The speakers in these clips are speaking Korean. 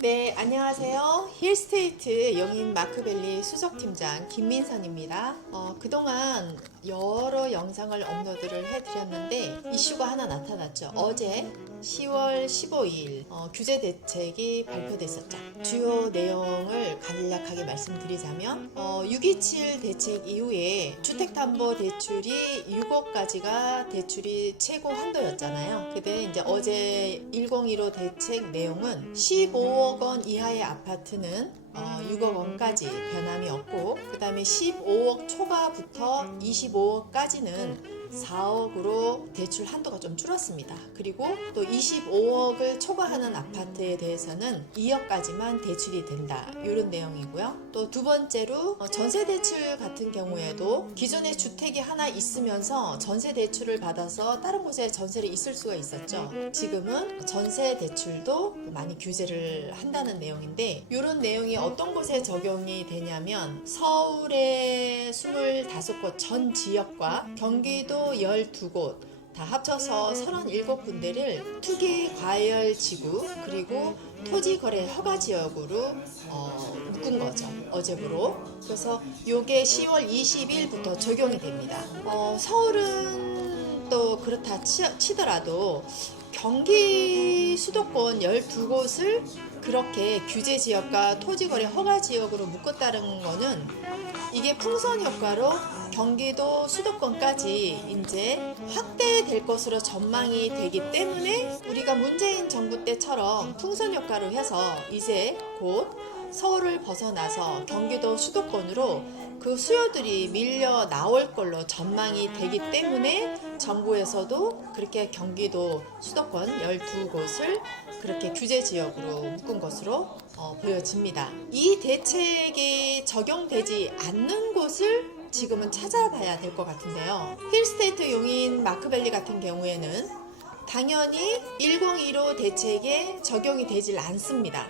네, 안녕하세요. 힐스테이트 영인 마크밸리 수석팀장 김민선입니다. 그동안 여러 영상을 업로드를 해드렸는데 이슈가 하나 나타났죠. 어제 10월 15일 규제 대책이 발표됐었죠. 주요 내용을 간략하게 말씀드리자면 627 대책 이후에 주택담보대출이 6억까지가 대출이 최고 한도였잖아요. 근데 이제 어제 1015 대책 내용은 15억 원 이하의 아파트는 6억 원까지 변함이 없고, 그 다음에 15억 초과부터 25억까지는 4억으로 대출 한도가 좀 줄었습니다. 그리고 또 25억을 초과하는 아파트에 대해서는 2억까지만 대출이 된다, 이런 내용이고요. 또 두 번째로 전세 대출 같은 경우에도 기존에 주택이 하나 있으면서 전세 대출을 받아서 다른 곳에 전세를 있을 수가 있었죠. 지금은 전세 대출도 많이 규제를 한다는 내용인데, 이런 내용이 어떤 곳에 적용이 되냐면 서울의 25곳 전 지역과 경기도 12곳 다 합쳐서 37군데를 투기 과열 지구 그리고 토지거래 허가 지역으로 묶은 거죠, 어제부로. 그래서 이게 10월 20일부터 적용이 됩니다. 서울은 또 그렇다 치더라도 경기 수도권 12곳을 그렇게 규제 지역과 토지거래 허가 지역으로 묶었다는 거는 이게 풍선 효과로 경기도 수도권까지 이제 확대될 것으로 전망이 되기 때문에 우리가 문재인 정부 때처럼 풍선 효과로 해서 이제 곧 서울을 벗어나서 경기도 수도권으로 그 수요들이 밀려 나올 걸로 전망이 되기 때문에 정부에서도 그렇게 경기도 수도권 12곳을 그렇게 규제 지역으로 묶은 것으로 보여집니다. 이 대책이 적용되지 않는 곳을 지금은 찾아봐야 될 것 같은데요. 힐스테이트 용인 마크밸리 같은 경우에는 당연히 1015 대책에 적용이 되질 않습니다.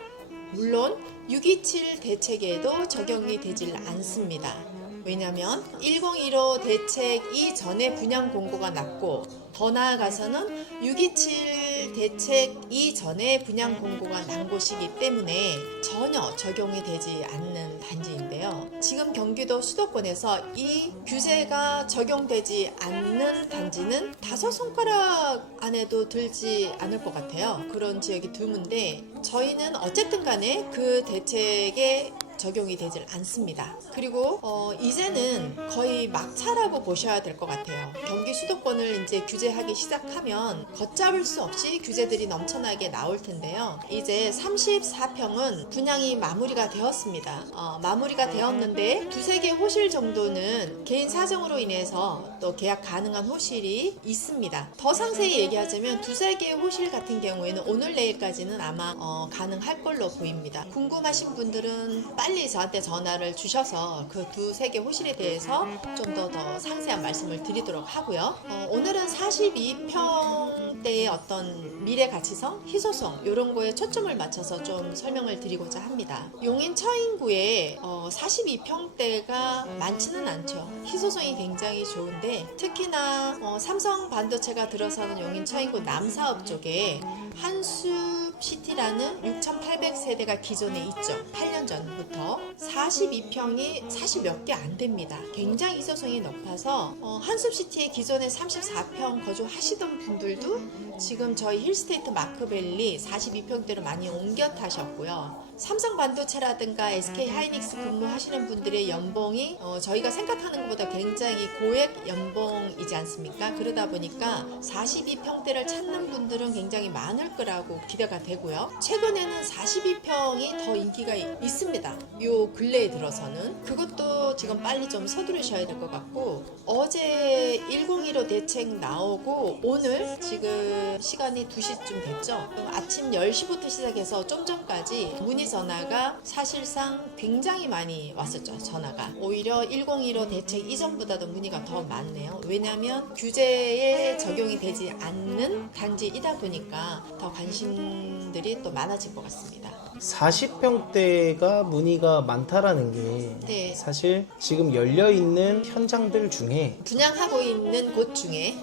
물론 627 대책에도 적용이 되질 않습니다. 왜냐하면 1015 대책 이전에 분양 공고가 났고, 더 나아가서는 627 대책 이전에 분양 공고가 난 곳이기 때문에 전혀 적용이 되지 않는 단지인데요. 지금 경기도 수도권에서 이 규제가 적용되지 않는 단지는 5손가락 안에도 들지 않을 것 같아요. 그런 지역이 드문데 저희는 어쨌든 간에 그 대책에 적용이 되질 않습니다. 그리고 이제는 거의 막차라고 보셔야 될 것 같아요. 경기 수도권을 이제 규제하기 시작하면 걷잡을 수 없이 규제들이 넘쳐나게 나올 텐데요. 이제 34평은 분양이 마무리가 되었습니다. 마무리가 되었는데 두세 개 호실 정도는 개인 사정으로 인해서 또 계약 가능한 호실이 있습니다. 더 상세히 얘기하자면 두세 개 호실 같은 경우에는 오늘 내일까지는 아마 가능할 걸로 보입니다. 궁금하신 분들은 빨리 저한테 전화를 주셔서 그 두세 개 호실에 대해서 좀 더 상세한 말씀을 드리도록 하고요. 오늘은 42평대의 어떤 미래 가치성, 희소성 이런 거에 초점을 맞춰서 좀 설명을 드리고자 합니다. 용인 처인구에 42평대가 많지는 않죠. 희소성이 굉장히 좋은데 특히나 삼성 반도체가 들어서는 용인 처인구 남사업 쪽에 한숲시티라는 6,800세대가 기존에 있죠. 8년 전부터 42평이 40몇 개 안 됩니다. 굉장히 희소성이 높아서 한숲시티에 기존에 34평 거주하시던 분들도 지금 저희 힐스테이트 마크밸리 42평대로 많이 옮겨 타셨고요. 삼성 반도체라든가 SK 하이닉스 근무하시는 분들의 연봉이 저희가 생각하는 것보다 굉장히 고액 연봉이지 않습니까? 그러다 보니까 42평대를 찾는 분들은 굉장히 많을 거라고 기대가 되고요. 최근에는 42평이 더 인기가 있습니다. 요 근래에 들어서는. 그것도 지금 빨리 좀 서두르셔야 될 것 같고, 어제 1015 대책 나오고 오늘 지금 시간이 2시쯤 됐죠. 아침 10시부터 시작해서 좀 전까지 문의 전화가 사실상 굉장히 많이 왔었죠. 전화가 오히려 1015 대책 이전보다도 문의가 더 많네요. 왜냐하면 규제에 적용이 되지 않는 단지이다 보니까 더 관심들이 또 많아질 것 같습니다. 40평대가 문의가 많다라는 게 네. 사실 지금 열려있는 현장들 중에 분양하고 있는 곳 중에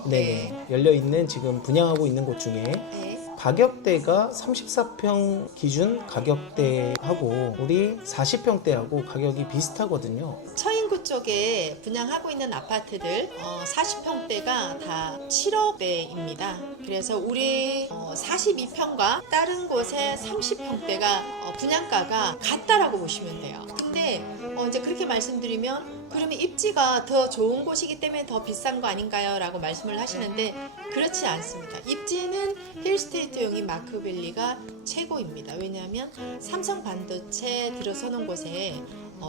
열려있는 지금 분양하고 있는 곳 중에 네. 가격대가 34평 기준 가격대하고 우리 40평대하고 가격이 비슷하거든요. 처인구 쪽에 분양하고 있는 아파트들 40평대가 다 7억대입니다. 그래서 우리 42평과 다른 곳의 30평대가 분양가가 같다라고 보시면 돼요. 근데 이제 그렇게 말씀드리면 그러면 입지가 더 좋은 곳이기 때문에 더 비싼 거 아닌가요? 라고 말씀을 하시는데 그렇지 않습니다. 입지는 힐스테이트용인 마크밸리가 최고입니다. 왜냐하면 삼성 반도체 들어서는 곳에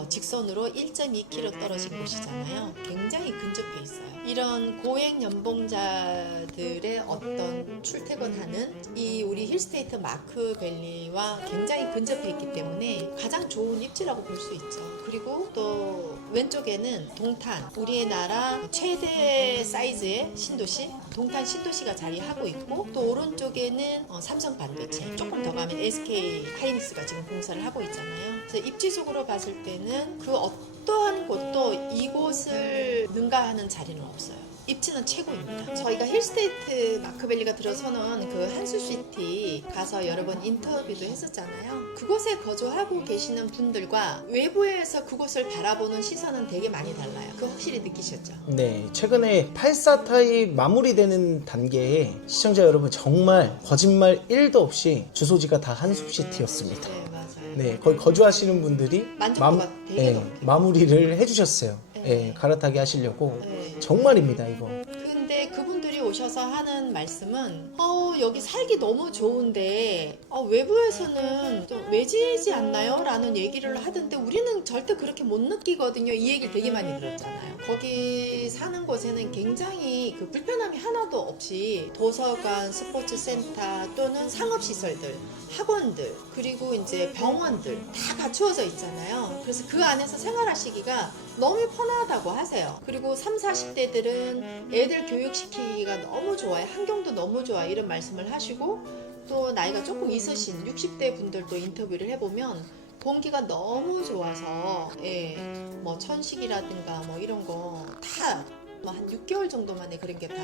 직선으로 1.2km 떨어진 곳이잖아요. 굉장히 근접해 있어요. 이런 고액 연봉자들의 어떤 출퇴근하는 이 우리 힐스테이트 마크밸리와 굉장히 근접해 있기 때문에 가장 좋은 입지라고 볼 수 있죠. 그리고 또 왼쪽에는 동탄, 우리나라 최대 사이즈의 신도시, 동탄 신도시가 자리하고 있고 또 오른쪽에는 삼성 반도체, 조금 더 가면 SK 하이닉스가 지금 공사를 하고 있잖아요. 그래서 입지적으로 봤을 때는 그 어떠한 곳도 이곳을 능가하는 자리는 없어요. 입지는 최고입니다. 저희가 힐스테이트 마크밸리가 들어서는 그 한수시티 가서 여러 번 인터뷰도 했었잖아요. 그곳에 거주하고 계시는 분들과 외부에서 그곳을 바라보는 시선은 되게 많이 달라요. 그거 확실히 느끼셨죠? 네, 최근에 84 타입 마무리되는 단계에 시청자 여러분 정말 거짓말 1도 없이 주소지가 다 한숲시티였습니다. 네, 맞아요. 네, 거기 거주하시는 분들이 만족도가 되게 높아요. 마무리를 해주셨어요. 네. 네, 갈아타게 하시려고. 네. 정말입니다, 이거. 근데 그분들이 오셔서 하는 말씀은 여기 살기 너무 좋은데 외부에서는 좀 외지이지 않나요? 라는 얘기를 하던데 우리는 절대 그렇게 못 느끼거든요. 이 얘기를 되게 많이 들었잖아요. 거기 사는 곳에는 굉장히 그 불편함이 하나도 없이 도서관, 스포츠센터 또는 상업시설들, 학원들, 그리고 이제 병원들 다 갖추어져 있잖아요. 그래서 그 안에서 생활하시기가 너무 편하다고 하세요. 그리고 30, 40대들은 애들 교육시키기가 너무 좋아요. 환경도 너무 좋아. 이런 말씀을 하시고 또 나이가 조금 있으신 60대 분들도 인터뷰를 해보면 공기가 너무 좋아서 뭐 천식이라든가 뭐 이런 거 다 뭐 한 6개월 정도 만에 그런 게 다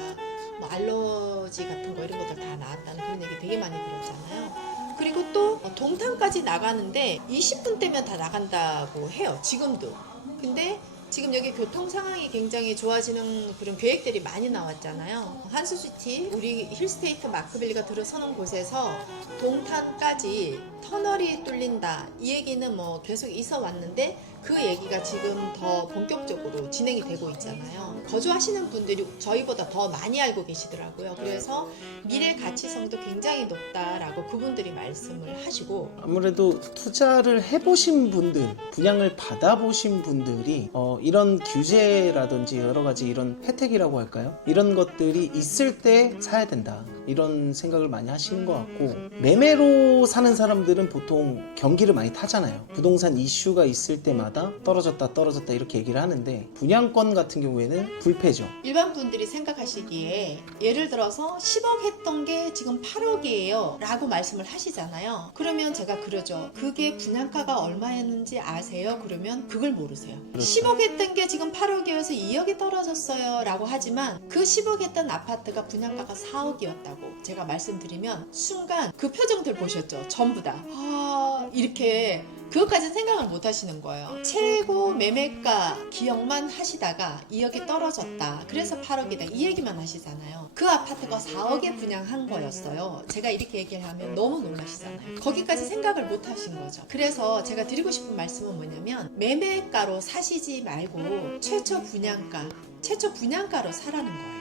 뭐 알러지 같은 거 이런 것들 다 나았다는 그런 얘기 되게 많이 들었잖아요. 그리고 또 동탄까지 나가는데 20분 때면 다 나간다고 해요. 지금도. 근데 지금 여기 교통 상황이 굉장히 좋아지는 그런 계획들이 많이 나왔잖아요. 한수시티, 우리 힐스테이트 마크밸리가 들어서는 곳에서 동탄까지 터널이 뚫린다. 이 얘기는 뭐 계속 있어 왔는데 그 얘기가 지금 더 본격적으로 진행이 되고 있잖아요. 거주하시는 분들이 저희보다 더 많이 알고 계시더라고요. 그래서 미래 가치성도 굉장히 높다라고 그분들이 말씀을 하시고 아무래도 투자를 해보신 분들, 분양을 받아보신 분들이 이런 규제라든지 여러 가지 이런 혜택이라고 할까요? 이런 것들이 있을 때 사야 된다. 이런 생각을 많이 하시는 것 같고 매매로 사는 사람들은 보통 경기를 많이 타잖아요. 부동산 이슈가 있을 때마다 떨어졌다 이렇게 얘기를 하는데 분양권 같은 경우에는 불패죠. 일반 분들이 생각하시기에 예를 들어서 10억 했던 게 지금 8억이에요 라고 말씀을 하시잖아요. 그러면 제가 그러죠. 그게 분양가가 얼마였는지 아세요? 그러면 그걸 모르세요. 그렇죠. 10억 했던 게 지금 8억이어서 2억이 떨어졌어요 라고 하지만 그 10억 했던 아파트가 분양가가 4억이었다고 제가 말씀드리면 순간 그 표정들 보셨죠? 전부 다 이렇게 그것까지 생각을 못 하시는 거예요. 최고 매매가 기억만 하시다가 2억이 떨어졌다. 그래서 8억이다. 이 얘기만 하시잖아요. 그 아파트가 4억에 분양한 거였어요. 제가 이렇게 얘기를 하면 너무 놀라시잖아요. 거기까지 생각을 못 하신 거죠. 그래서 제가 드리고 싶은 말씀은 뭐냐면 매매가로 사시지 말고 최초 분양가로 사라는 거예요.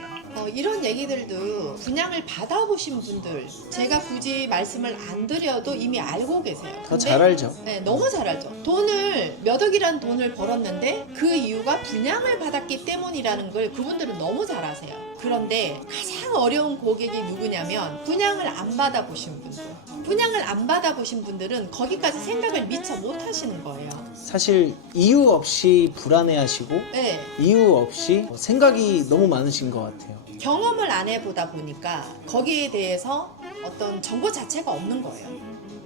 이런 얘기들도 분양을 받아보신 분들 제가 굳이 말씀을 안 드려도 이미 알고 계세요. 더 잘 알죠. 네, 너무 잘 알죠. 돈을 몇 억이란 돈을 벌었는데 그 이유가 분양을 받았기 때문이라는 걸 그분들은 너무 잘 아세요. 그런데 가장 어려운 고객이 누구냐면 분양을 안 받아보신 분들. 분양을 안 받아보신 분들은 거기까지 생각을 미처 못 하시는 거예요. 사실 이유 없이 불안해하시고 네. 이유 없이 생각이 너무 많으신 것 같아요. 경험을 안 해보다 보니까 거기에 대해서 어떤 정보 자체가 없는 거예요.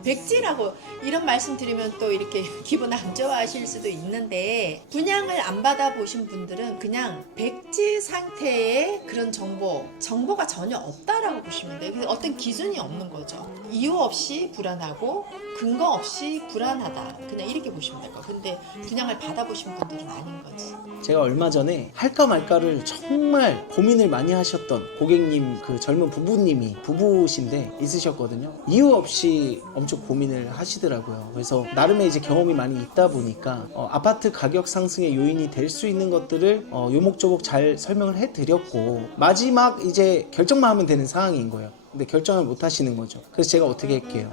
백지라고 이런 말씀 드리면 또 이렇게 기분 안 좋아하실 수도 있는데 분양을 안 받아보신 분들은 그냥 백지 상태의 그런 정보가 전혀 없다라고 보시면 돼요. 그래서 어떤 기준이 없는 거죠. 이유 없이 불안하고 근거 없이 불안하다. 그냥 이렇게 보시면 될 거예요. 근데 분양을 받아보신 분들은 아닌 거지. 제가 얼마 전에 할까 말까를 정말 고민을 많이 하셨던 고객님, 그 젊은 부부신데 있으셨거든요. 이유 없이 엄청 고민을 하시더라고요. 그래서 나름의 이제 경험이 많이 있다 보니까 아파트 가격 상승의 요인이 될 수 있는 것들을 요목조목 잘 설명을 해드렸고 마지막 이제 결정만 하면 되는 상황인 거예요. 근데 결정을 못 하시는 거죠. 그래서 제가 어떻게 할게요?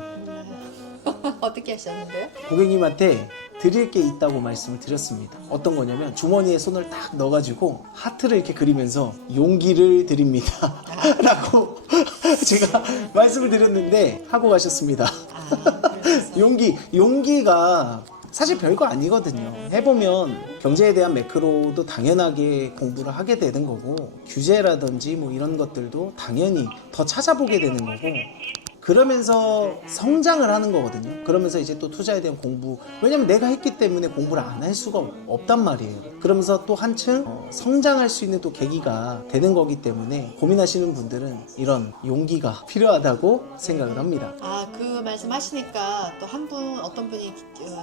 어떻게 하셨는데요? 고객님한테 드릴 게 있다고 말씀을 드렸습니다. 어떤 거냐면 주머니에 손을 딱 넣어가지고 하트를 이렇게 그리면서 용기를 드립니다 라고 제가 말씀을 드렸는데 하고 가셨습니다. 용기가 사실 별거 아니거든요. 해보면 경제에 대한 매크로도 당연하게 공부를 하게 되는 거고 규제라든지 뭐 이런 것들도 당연히 더 찾아보게 되는 거고 그러면서 성장을 하는 거거든요. 그러면서 이제 또 투자에 대한 공부, 왜냐면 내가 했기 때문에 공부를 안 할 수가 없단 말이에요. 그러면서 또 한층 성장할 수 있는 또 계기가 되는 거기 때문에 고민하시는 분들은 이런 용기가 필요하다고 생각을 합니다. 그 말씀 하시니까 또 어떤 분이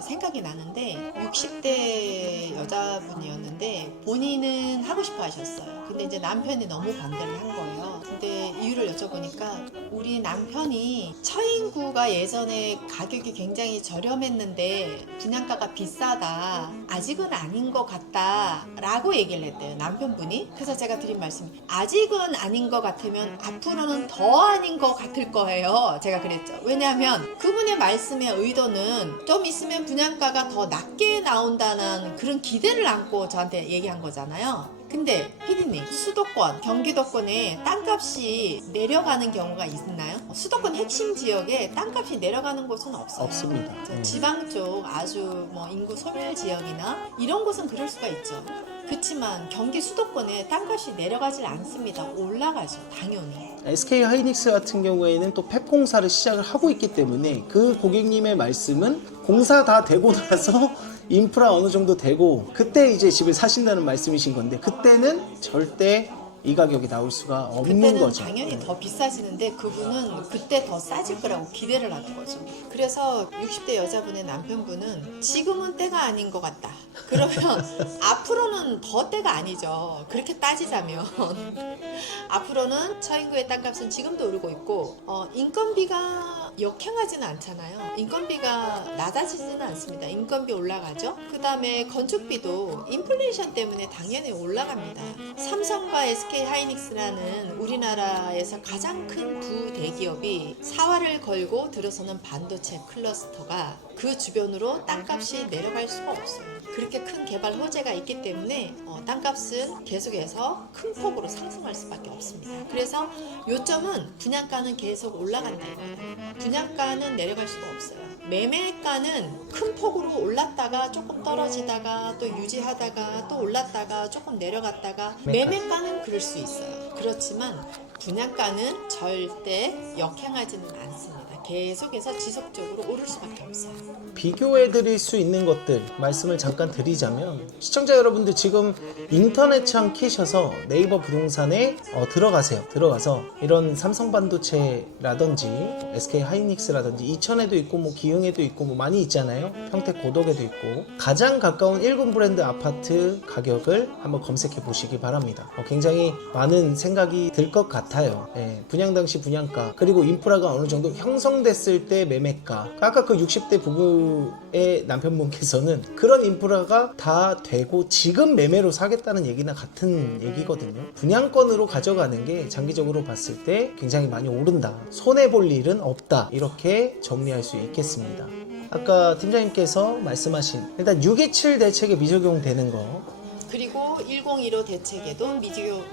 생각이 나는데 60대 여자분이었는데 본인은 하고 싶어 하셨어요. 근데 이제 남편이 너무 반대를 한 거예요. 근데 이유를 여쭤보니까 우리 남편이 처인구가 예전에 가격이 굉장히 저렴했는데 분양가가 비싸다. 아직은 아닌 것 같다. 라고 얘기를 했대요. 남편분이. 그래서 제가 드린 말씀이 아직은 아닌 것 같으면 앞으로는 더 아닌 것 같을 거예요. 제가 그랬죠. 왜냐하면 그분의 말씀의 의도는 좀 있으면 분양가가 더 낮게 나온다는 그런 기대를 안고 저한테 얘기한 거잖아요. 근데 피디님, 수도권, 경기도권에 땅값이 내려가는 경우가 있나요? 수도권 핵심 지역에 땅값이 내려가는 곳은 없어요. 없습니다. 지방 쪽 아주 인구 소멸 지역이나 이런 곳은 그럴 수가 있죠. 그렇지만 경기 수도권에 땅값이 내려가질 않습니다. 올라가죠, 당연히. SK 하이닉스 같은 경우에는 또 폐 공사를 시작을 하고 있기 때문에 그 고객님의 말씀은 공사 다 되고 나서 인프라 어느 정도 되고 그때 이제 집을 사신다는 말씀이신 건데 그때는 절대 이 가격이 나올 수가 없는 그때는 거죠. 당연히 더 비싸지는데 그분은 그때 더 싸질 거라고 기대를 하는 거죠. 그래서 60대 여자분의 남편분은 지금은 때가 아닌 것 같다. 그러면 앞으로는 더 때가 아니죠. 그렇게 따지자면 앞으로는 처인구의 땅값은 지금도 오르고 있고 인건비가 역행하지는 않잖아요. 인건비가 낮아지지는 않습니다. 인건비 올라가죠. 그 다음에 건축비도 인플레이션 때문에 당연히 올라갑니다. 삼성과 SK 하이닉스라는 우리나라에서 가장 큰 두 대기업이 사활을 걸고 들어서는 반도체 클러스터가 그 주변으로 땅값이 내려갈 수가 없어요. 그렇게 큰 개발 호재가 있기 때문에 땅값은 계속해서 큰 폭으로 상승할 수밖에 없습니다. 그래서 요점은 분양가는 계속 올라간다 이거예요. 분양가는 내려갈 수가 없어요. 매매가는 큰 폭으로 올랐다가 조금 떨어지다가 또 유지하다가 또 올랐다가 조금 내려갔다가 매매가는 그럴 수 있어요. 그렇지만 분양가는 절대 역행하지는 않습니다. 계속해서 지속적으로 오를 수밖에 없어요. 비교해 드릴 수 있는 것들 말씀을 잠깐 드리자면 시청자 여러분들 지금 인터넷창 키셔서 네이버 부동산에 들어가세요. 들어가서 이런 삼성반도체라든지 SK 하이닉스라든지 이천에도 있고 뭐 기흥에도 있고 뭐 많이 있잖아요. 평택 고덕에도 있고 가장 가까운 1군 브랜드 아파트 가격을 한번 검색해 보시기 바랍니다. 굉장히 많은 생각이 들 것 같아요. 분양 당시 분양가 그리고 인프라가 어느 정도 형성됐을 때 매매가 아까 그 60대 부부의 남편분께서는 그런 인프라가 다 되고 지금 매매로 사겠다는 얘기나 같은 얘기거든요. 분양권으로 가져가는 게 장기적으로 봤을 때 굉장히 많이 오른다. 손해볼 일은 없다. 이렇게 정리할 수 있겠습니다. 아까 팀장님께서 말씀하신 일단 627 대책에 미적용되는 거 그리고 1015 대책에도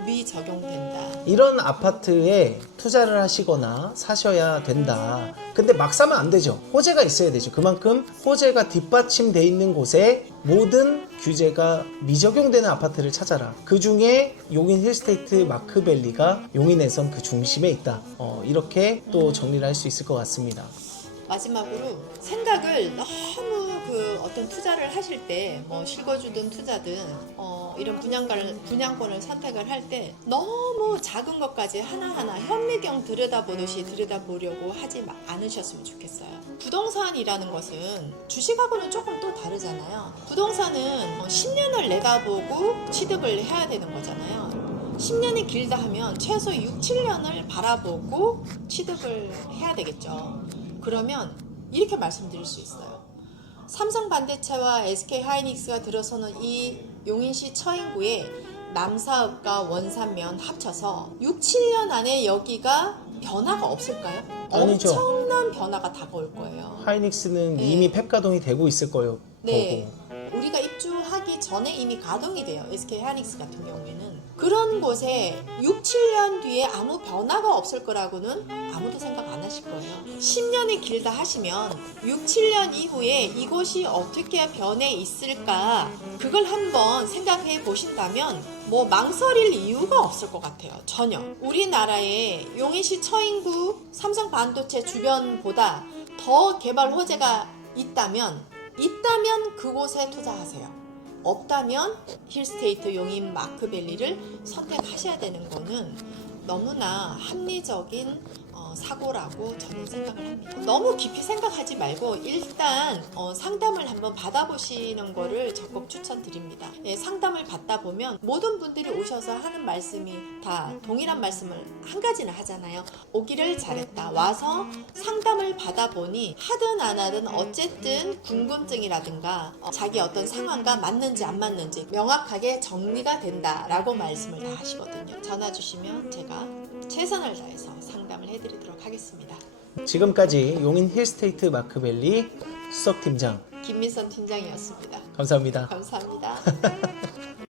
미적용된다. 이런 아파트에 투자를 하시거나 사셔야 된다. 근데 막 사면 안 되죠. 호재가 있어야 되죠. 그만큼 호재가 뒷받침돼 있는 곳에 모든 규제가 미적용되는 아파트를 찾아라. 그 중에 용인 힐스테이트 마크밸리가 용인에선 그 중심에 있다. 이렇게 또 정리를 할 수 있을 것 같습니다. 마지막으로 생각을 너무 그 어떤 투자를 하실 때 뭐 실거주든 투자든 이런 분양권을 선택을 할 때 너무 작은 것까지 하나하나 현미경 들여다보듯이 들여다보려고 하지 않으셨으면 좋겠어요. 부동산이라는 것은 주식하고는 조금 또 다르잖아요. 부동산은 10년을 내다보고 취득을 해야 되는 거잖아요. 10년이 길다 하면 최소 6, 7년을 바라보고 취득을 해야 되겠죠. 그러면 이렇게 말씀드릴 수 있어요. 삼성 반도체와 SK 하이닉스가 들어서는 이 용인시 처인구에 남사읍과 원산면 합쳐서 6, 7년 안에 여기가 변화가 없을까요? 아니죠. 엄청난 변화가 다가올 거예요. 하이닉스는 네. 이미 폐 가동이 되고 있을 거예요. 네. 우리가 입주하기 전에 이미 가동이 돼요. SK 하이닉스 같은 경우에는. 그런 곳에 6, 7년 뒤에 아무 변화가 없을 거라고는 아무도 생각 안 하실 거예요. 10년이 길다 하시면 6, 7년 이후에 이곳이 어떻게 변해 있을까 그걸 한번 생각해 보신다면 뭐 망설일 이유가 없을 것 같아요. 전혀. 우리나라의 용인시 처인구 삼성 반도체 주변보다 더 개발 호재가 있다면 그곳에 투자하세요. 없다면 힐스테이트 용인 마크밸리를 선택하셔야 되는 거는 너무나 합리적인 사고라고 저는 생각을 합니다. 너무 깊이 생각하지 말고 일단 상담을 한번 받아보시는 거를 적극 추천드립니다. 예, 상담을 받다 보면 모든 분들이 오셔서 하는 말씀이 다 동일한 말씀을 한 가지는 하잖아요. 오기를 잘했다. 와서 상담을 받아보니 하든 안 하든 어쨌든 궁금증이라든가 자기 어떤 상황과 맞는지 안 맞는지 명확하게 정리가 된다라고 말씀을 다 하시거든요. 전화 주시면 제가 최선을 다해서 상담을 해드리도록 하겠습니다. 지금까지 용인 힐스테이트 마크밸리 수석팀장 김민선 팀장이었습니다. 감사합니다. 감사합니다.